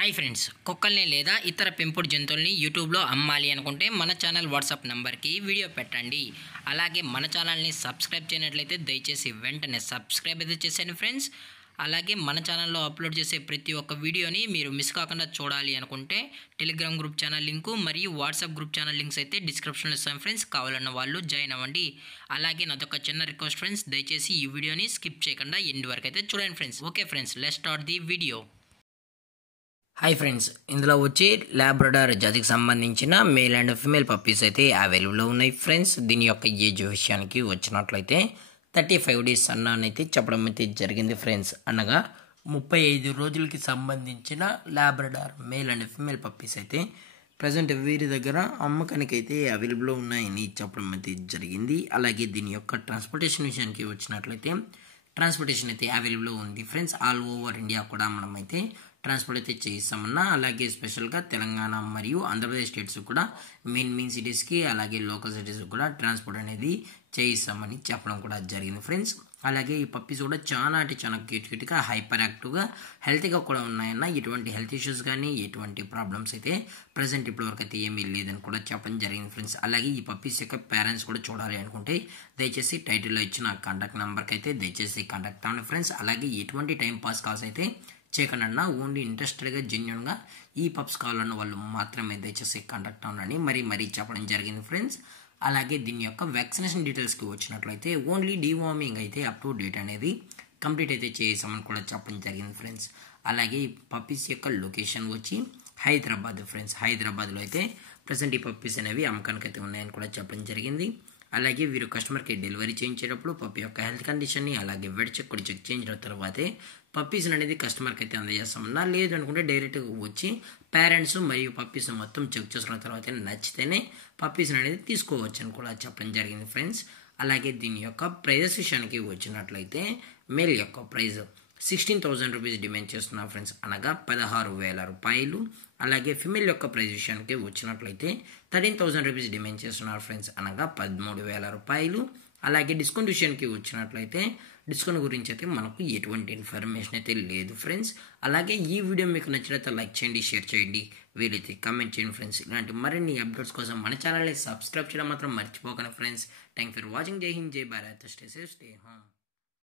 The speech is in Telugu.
హాయ్ ఫ్రెండ్స్, కుక్కల్ని లేదా ఇతర పెంపుడు జంతువుల్ని యూట్యూబ్లో అమ్మాలి అనుకుంటే మన ఛానల్ వాట్సాప్ నెంబర్కి వీడియో పెట్టండి. అలాగే మన ఛానల్ని సబ్స్క్రైబ్ చేయనట్లయితే దయచేసి వెంటనే సబ్స్క్రైబ్ అయితే చేసేయండి ఫ్రెండ్స్. అలాగే మన ఛానల్లో అప్లోడ్ చేసే ప్రతి ఒక్క వీడియోని మీరు మిస్ కాకుండా చూడాలి అనుకుంటే టెలిగ్రామ్ గ్రూప్ ఛానల్ లింకు మరియు వాట్సాప్ గ్రూప్ ఛానల్ లింక్స్ అయితే డిస్క్రిప్షన్లో ఇస్తాను ఫ్రెండ్స్. కావాలన్న వాళ్ళు జాయిన్ అవ్వండి. అలాగే నాదొక చిన్న రిక్వెస్ట్ ఫ్రెండ్స్, దయచేసి ఈ వీడియోని స్కిప్ చేయకుండా ఎండ్ వరకు అయితే చూడండి friends. Okay friends, let's start the video. Hi friends, ఇందులో వచ్చి లాబ్రడార్ జాతికి సంబంధించిన మేల్ అండ్ ఫీమేల్ పప్పీస్ అయితే అవైలబుల్లో ఉన్నాయి ఫ్రెండ్స్. దీని యొక్క ఏజ్ విషయానికి వచ్చినట్లయితే 35 డేస్ అన్నానైతే చెప్పడం అయితే జరిగింది ఫ్రెండ్స్. అనగా 35 రోజులకి సంబంధించిన Labrador male and female puppies అయితే ప్రజెంట్ వీరి దగ్గర అమ్మకానికి అయితే అవైలబుల్లో ఉన్నాయని చెప్పడం అయితే జరిగింది. అలాగే దీని యొక్క ట్రాన్స్పోర్టేషన్ విషయానికి వచ్చినట్లయితే ట్రాన్స్పోర్టేషన్ అయితే అవైలబుల్లో ఉంది ఫ్రెండ్స్. ఆల్ ఓవర్ ఇండియా కూడా మనం అయితే ట్రాన్స్పోర్ట్ అయితే చేయిస్తామన్నా. అలాగే స్పెషల్గా తెలంగాణ మరియు ఆంధ్రప్రదేశ్ స్టేట్స్ కూడా మెయిన్ సిటీస్కి అలాగే లోకల్ సిటీస్కి కూడా ట్రాన్స్పోర్ట్ అనేది చేయిస్తామని చెప్పడం కూడా జరిగింది ఫ్రెండ్స్. అలాగే ఈ పప్పీస్ కూడా చాలా అంటే చాలా క్యూట్గా హైపర్ యాక్టివ్గా హెల్తీగా కూడా ఉన్నాయన్న. ఎటువంటి హెల్త్ ఇష్యూస్ కానీ ఎటువంటి ప్రాబ్లమ్స్ అయితే ప్రజెంట్ ఇప్పటివరకు అయితే ఏమీ లేదని కూడా చెప్పడం జరిగింది ఫ్రెండ్స్. అలాగే ఈ పప్పీస్ యొక్క పేరెంట్స్ కూడా చూడాలి అనుకుంటే దయచేసి టైటిల్లో ఇచ్చిన కాంటాక్ట్ నెంబర్కి అయితే దయచేసి కాంటాక్ట్ అవ్వండి ఫ్రెండ్స్. అలాగే ఎటువంటి టైం పాస్ కాల్స్ అయితే చేయకుండా ఓన్లీ ఇంట్రెస్టెడ్గా జెన్యున్గా ఈ పప్స్ కావాలన్న వాళ్ళు మాత్రమే దయచేసి కాంటాక్ట్ అవ్వండి మరీ చెప్పడం జరిగింది ఫ్రెండ్స్. అలాగే దీని యొక్క వ్యాక్సినేషన్ డీటెయిల్స్కి వచ్చినట్లయితే ఓన్లీ డీవార్మింగ్ అయితే అప్ టు డేట్ అనేది కంప్లీట్ అయితే చేసామని కూడా చెప్పడం జరిగింది ఫ్రెండ్స్. అలాగే ఈ పప్పీస్ యొక్క లొకేషన్ వచ్చి హైదరాబాద్ ఫ్రెండ్స్. హైదరాబాద్లో అయితే ప్రజెంట్ ఈ పప్పీస్ అనేవి అమ్మకానికి అయితే ఉన్నాయని కూడా చెప్పడం జరిగింది. అలాగే వీరు కస్టమర్కి డెలివరీ చేయించేటప్పుడు పప్పీ యొక్క హెల్త్ కండిషన్ని అలాగే వెడ్ చెక్ కూడా చెక్ చేయించిన తర్వాతే పప్పీస్ అనేది కస్టమర్కి అయితే అందజేస్తామన్నా. లేదు అనుకుంటే డైరెక్ట్గా వచ్చి పేరెంట్స్ మరియు పప్పీస్ మొత్తం చెక్ చేసుకున్న తర్వాత నచ్చితేనే పప్పీస్ అనేది తీసుకోవచ్చు అని కూడా చెప్పడం జరిగింది ఫ్రెండ్స్. అలాగే దీని యొక్క ప్రైజెస్ విషయానికి వచ్చినట్లయితే మేల్ యొక్క ప్రైజ్ 16,000 రూపీస్ డిమాండ్ చేస్తున్నారు ఫ్రెండ్స్, అనగా 16,000 రూపాయలు. అలాగే ఫిమేల్ యొక్క ప్రైజ్ విషయానికి వచ్చినట్లయితే 13,000 రూపీస్ డిమాండ్ చేస్తున్నారు ఫ్రెండ్స్, అనగా 13,000 రూపాయలు. అలాగే డిస్కౌంట్ విషయానికి వచ్చినట్లయితే డిస్కౌంట్ గురించి అయితే మనకు ఎటువంటి ఇన్ఫర్మేషన్ అయితే లేదు ఫ్రెండ్స్. అలాగే ఈ వీడియో మీకు నచ్చినట్లయితే లైక్ చేయండి, షేర్ చేయండి, వీలైతే కామెంట్ చేయండి ఫ్రెండ్స్. ఇలాంటి మరిన్ని అప్డేట్స్ కోసం మన ఛానల్ని సబ్స్క్రైబ్ చేయడం మాత్రం మర్చిపోకండి ఫ్రెండ్స్. Thank for watching. జై హింద్, జై Bharat, stay safe, stay home.